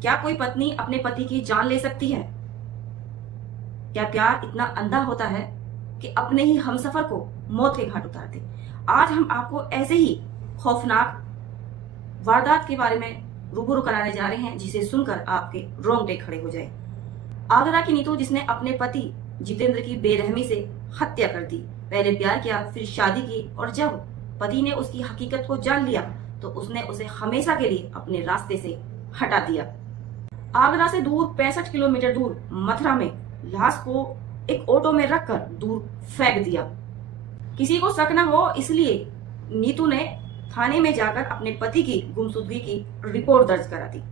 क्या कोई पत्नी अपने पति की जान ले सकती है? क्या प्यार इतना अंधा होता है कि अपने ही हमसफर को मौत के घाट उतार दे? आज हम आपको ऐसे ही खौफनाक वारदात के बारे में रूबरू कराने जा रहे हैं जिसे सुनकर आपके रोंगटे खड़े हो जाए। आगरा की नीतू, जिसने अपने पति जितेंद्र की बेरहमी से हत्या कर दी। पहले प्यार किया, फिर शादी की, और जब पति ने उसकी हकीकत को जान लिया तो उसने उसे हमेशा के लिए अपने रास्ते से हटा दिया। आगरा से दूर 65 किलोमीटर दूर मथुरा में लाश को एक ऑटो में रखकर दूर फेंक दिया। किसी को शक न हो इसलिए नीतू ने थाने में जाकर अपने पति की गुमशुदगी की रिपोर्ट दर्ज करा दी।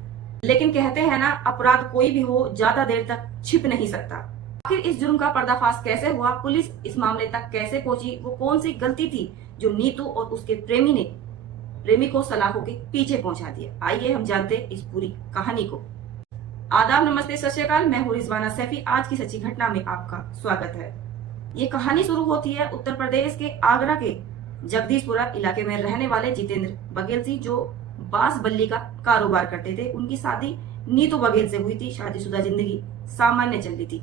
लेकिन कहते हैं ना, अपराध कोई भी हो ज्यादा देर तक छिप नहीं सकता। आखिर इस जुर्म का पर्दाफाश कैसे हुआ, पुलिस इस मामले तक कैसे पहुंची, वो कौन सी गलती थी जो नीतू और उसके प्रेमी को सलाखों के पीछे पहुंचा दिया? आइए हम जानते इस पूरी कहानी को। आदाब, नमस्ते, सत श्री अकाल। मैं हूं रिजवाना सैफी। आज की सच्ची घटना में आपका स्वागत है। ये कहानी शुरू होती है उत्तर प्रदेश के आगरा के जगदीशपुरा इलाके में रहने वाले जितेंद्र बघेल जी, जो बांस बल्ली का कारोबार करते थे। उनकी शादी नीतू बघेल से हुई थी। शादीशुदा जिंदगी सामान्य चल रही थी।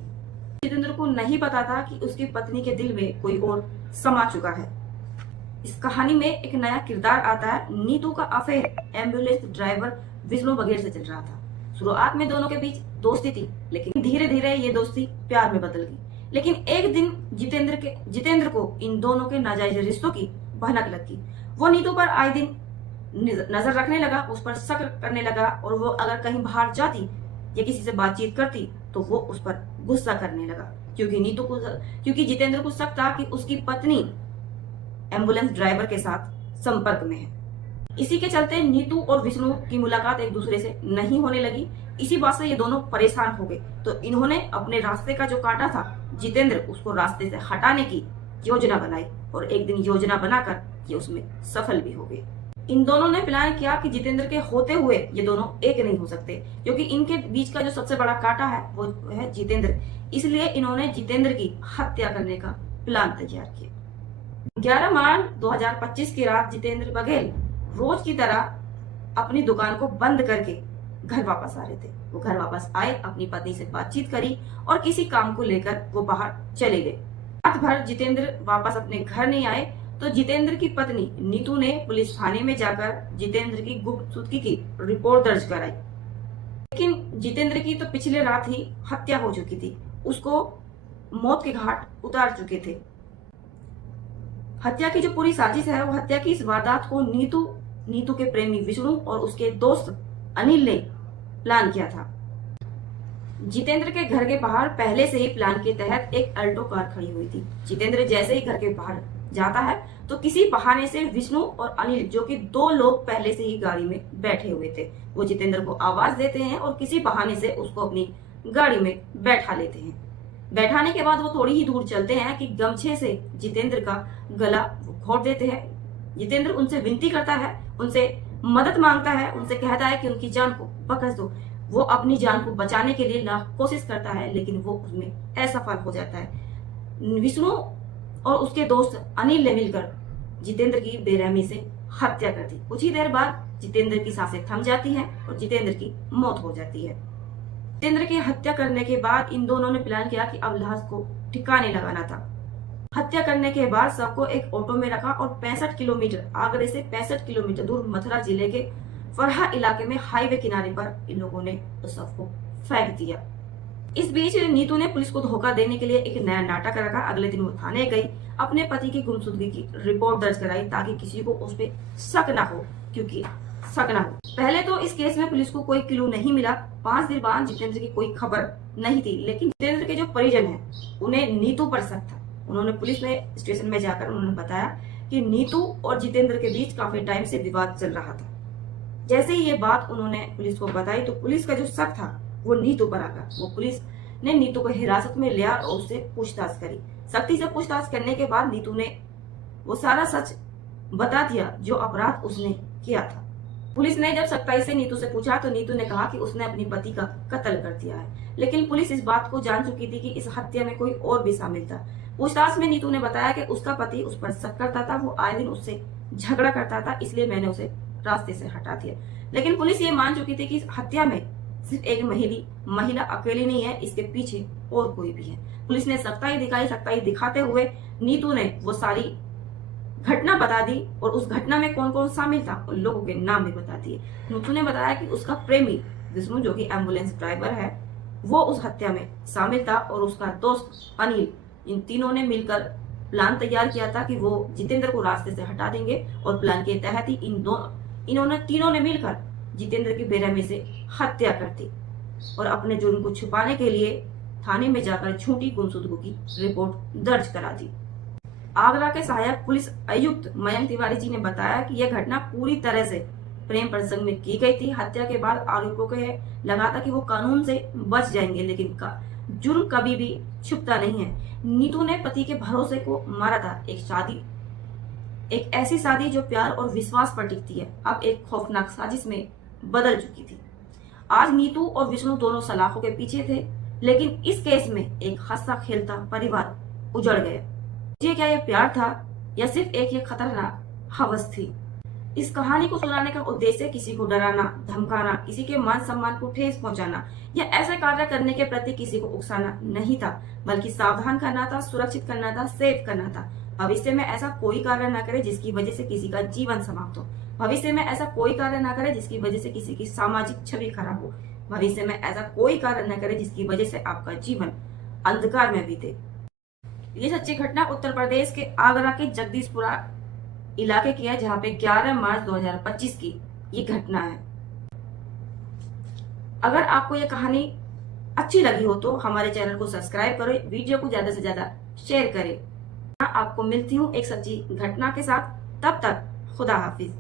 जितेंद्र को नहीं पता था कि उसकी पत्नी के दिल में कोई और समा चुका है। इस कहानी में एक नया किरदार आता है। नीतू का affair ambulance driver Vishnu Baghel से चल रहा था। शुरुआत में दोनों के बीच दोस्ती थी, लेकिन धीरे धीरे ये दोस्ती प्यार में बदल गई। लेकिन एक दिन जितेंद्र को इन दोनों के नाजायज रिश्तों की भनक लगी। वो नीतू पर आए दिन नजर रखने लगा, उस पर शक करने लगा, और वो अगर कहीं बाहर जाती या किसी से बातचीत करती तो वो उस पर गुस्सा करने लगा, क्योंकि जितेंद्र को शक था कि उसकी पत्नी एम्बुलेंस ड्राइवर के साथ संपर्क में है। इसी के चलते नीतू और विष्णु की मुलाकात एक दूसरे से नहीं होने लगी। इसी बात से ये दोनों परेशान हो गए, तो इन्होंने अपने रास्ते का जो काटा था जितेंद्र, उसको रास्ते से हटाने की योजना बनाई, और एक दिन योजना बनाकर ये उसमें सफल भी हो गए। इन दोनों ने प्लान किया कि जितेंद्र के होते हुए ये दोनों एक नहीं हो सकते, क्योंकि इनके बीच का जो सबसे बड़ा कांटा है वो है जितेंद्र। इसलिए इन्होंने जितेंद्र की हत्या करने का प्लान तैयार किया। 11 मार्च 2025 की रात जितेंद्र बघेल रोज की तरह अपनी दुकान को बंद करके घर वापस आ रहे थे। वो घर वापस आए, अपनी पत्नी से बातचीत करी और किसी काम को लेकर वो बाहर चले गए। रात भर जितेंद्र वापस अपने घर नहीं आए, तो जितेंद्र की पत्नी नीतू ने पुलिस थाने में जाकर जितेंद्र की गुमशुदगी की रिपोर्ट दर्ज कराई। लेकिन जितेंद्र की तो पिछले रात ही हत्या हो चुकी थी, उसको मौत के घाट उतार चुके थे। हत्या की जो पूरी साजिश है, वो हत्या की इस वारदात को नीतू के प्रेमी विष्णु और उसके दोस्त अनिल ने प्लान किया था। जितेंद्र के घर के बाहर पहले से ही प्लान के तहत एक अल्टो कार खड़ी हुई थी। जितेंद्र जैसे ही घर के बाहर जाता है तो किसी बहाने से विष्णु और अनिल, जो कि दो लोग पहले से ही गाड़ी में बैठे हुए थे, वो जितेंद्र को आवाज देते हैं और किसी बहाने से उसको अपनी गाड़ी में बैठा लेते हैं। बैठाने के बाद वो थोड़ी ही दूर चलते हैं कि गमछे से जितेंद्र का गला घोट देते हैं। जितेंद्र उनसे विनती करता है, उनसे मदद मांगता है, उनसे कहता है कि उनकी जान को बख्श दो। वो अपनी जान को बचाने के लिए लाख कोशिश करता है, लेकिन वो उसमें असफल हो जाता है। विष्णु और उसके दोस्त अनिल ने मिलकर जितेंद्र की बेरहमी से हत्या कर दी। कुछ ही देर बाद जितेंद्र की सांसें थम जाती हैं और जितेंद्र की मौत हो जाती है। जितेंद्र की हत्या करने के बाद इन दोनों ने प्लान किया कि अब लाश को ठिकाने लगाना था। हत्या करने के बाद सबको एक ऑटो में रखा और 65 किलोमीटर आगरे से 65 किलोमीटर दूर मथुरा जिले के फरहा इलाके में हाईवे किनारे पर इन लोगों ने उस शव को फेंक दिया। इस बीच नीतू ने पुलिस को धोखा देने के लिए एक नया नाटक रखा। अगले दिन वो थाने गई, अपने पति की गुमशुदगी की रिपोर्ट दर्ज कराई ताकि किसी को उस पर शक ना हो, पहले तो इस केस में पुलिस को कोई क्लू नहीं मिला। 5 दिन बाद जितेंद्र की कोई खबर नहीं थी, लेकिन जितेंद्र के जो परिजन हैं उन्हें नीतू पर शक था। उन्होंने पुलिस में स्टेशन में जाकर उन्होंने बताया कि नीतू और जितेंद्र के बीच काफी टाइम से विवाद चल रहा था। जैसे ही ये बात उन्होंने पुलिस को बताई तो पुलिस का जो शक था वो नीतू पर आ गया। वो पुलिस ने नीतू को हिरासत में लिया और उससे पूछताछ करी। सख्ती से पूछताछ करने के बाद नीतू ने वो सारा सच बता दिया जो अपराध उसने किया था। पुलिस ने जब सख्ताई से नीतू से पूछा तो नीतू ने कहा कि उसने अपनी पति का कत्ल कर दिया है, लेकिन पुलिस इस बात को जान चुकी थी कि इस हत्या में कोई और भी शामिल था। पूछताछ में नीतू ने बताया कि उसका पति उस पर शक करता था, वो आए दिन उससे झगड़ा करता था, इसलिए मैंने उसे रास्ते से हटा दिया। लेकिन पुलिस ये मान चुकी थी कि इस हत्या में सिर्फ एक महिला अकेली नहीं है, इसके पीछे और कोई भी है। पुलिस ने सख्ताई दिखाई, सख्ताई दिखाते हुए नीतू ने वो सारी घटना बता दी और उस घटना में कौन कौन शामिल था उन लोगों के नाम भी बता दिए। नीतू ने बताया कि उसका प्रेमी विष्णु, जो कि एम्बुलेंस ड्राइवर है, वो उस हत्या में शामिल था और उसका दोस्त अनिल, इन तीनों ने मिलकर प्लान तैयार किया था कि वो जितेंद्र को रास्ते से हटा देंगे और प्लान के तहत ही इन्होंने तीनों ने मिलकर जितेंद्र की बेरहमी से हत्या कर दी और अपने जुर्म को छुपाने के लिए थाने में जाकर झूठी गुमशुदगी की रिपोर्ट दर्ज करा दी। आगरा के सहायक पुलिस आयुक्त मयंक तिवारी जी ने बताया कि यह घटना पूरी तरह से प्रेम प्रसंग में की गई थी। हत्या के बाद आरोपियों को लगा था कि वो कानून से बच जाएंगे, लेकिन जुर्म कभी भी छुपता नहीं है। नीतू ने पति के भरोसे को मारा था। एक ऐसी शादी जो प्यार और विश्वास पर टिकती है, अब एक खौफनाक साजिश में बदल चुकी थी। आज नीतू और विष्णु दोनों सलाखों के पीछे थे, लेकिन इस केस में एक हंसता खेलता परिवार उजड़ गया। ये क्या ये प्यार था या सिर्फ एक ये खतरनाक हवस थी? इस कहानी को सुनाने का उद्देश्य किसी को डराना, धमकाना, किसी के मान सम्मान को ठेस पहुंचाना या ऐसे कार्य करने के प्रति किसी को उकसाना नहीं था, बल्कि सावधान करना था, सुरक्षित करना था, सेव करना था। भविष्य में ऐसा कोई कार्य न करे जिसकी वजह से किसी का जीवन समाप्त हो। भविष्य में ऐसा कोई कार्य न करे जिसकी वजह से किसी की सामाजिक छवि खराब हो। भविष्य में ऐसा कोई कार्य न करे जिसकी वजह से आपका जीवन अंधकार में बीते। ये सच्ची घटना उत्तर प्रदेश के आगरा के जगदीशपुरा इलाके की है, जहाँ पे 11 मार्च 2025 की ये घटना है। अगर आपको ये कहानी अच्छी लगी हो तो हमारे चैनल को सब्सक्राइब करें, वीडियो को ज्यादा से ज्यादा शेयर करें। आपको मिलती हूँ एक सच्ची घटना के साथ, तब तक खुदा हाफिज।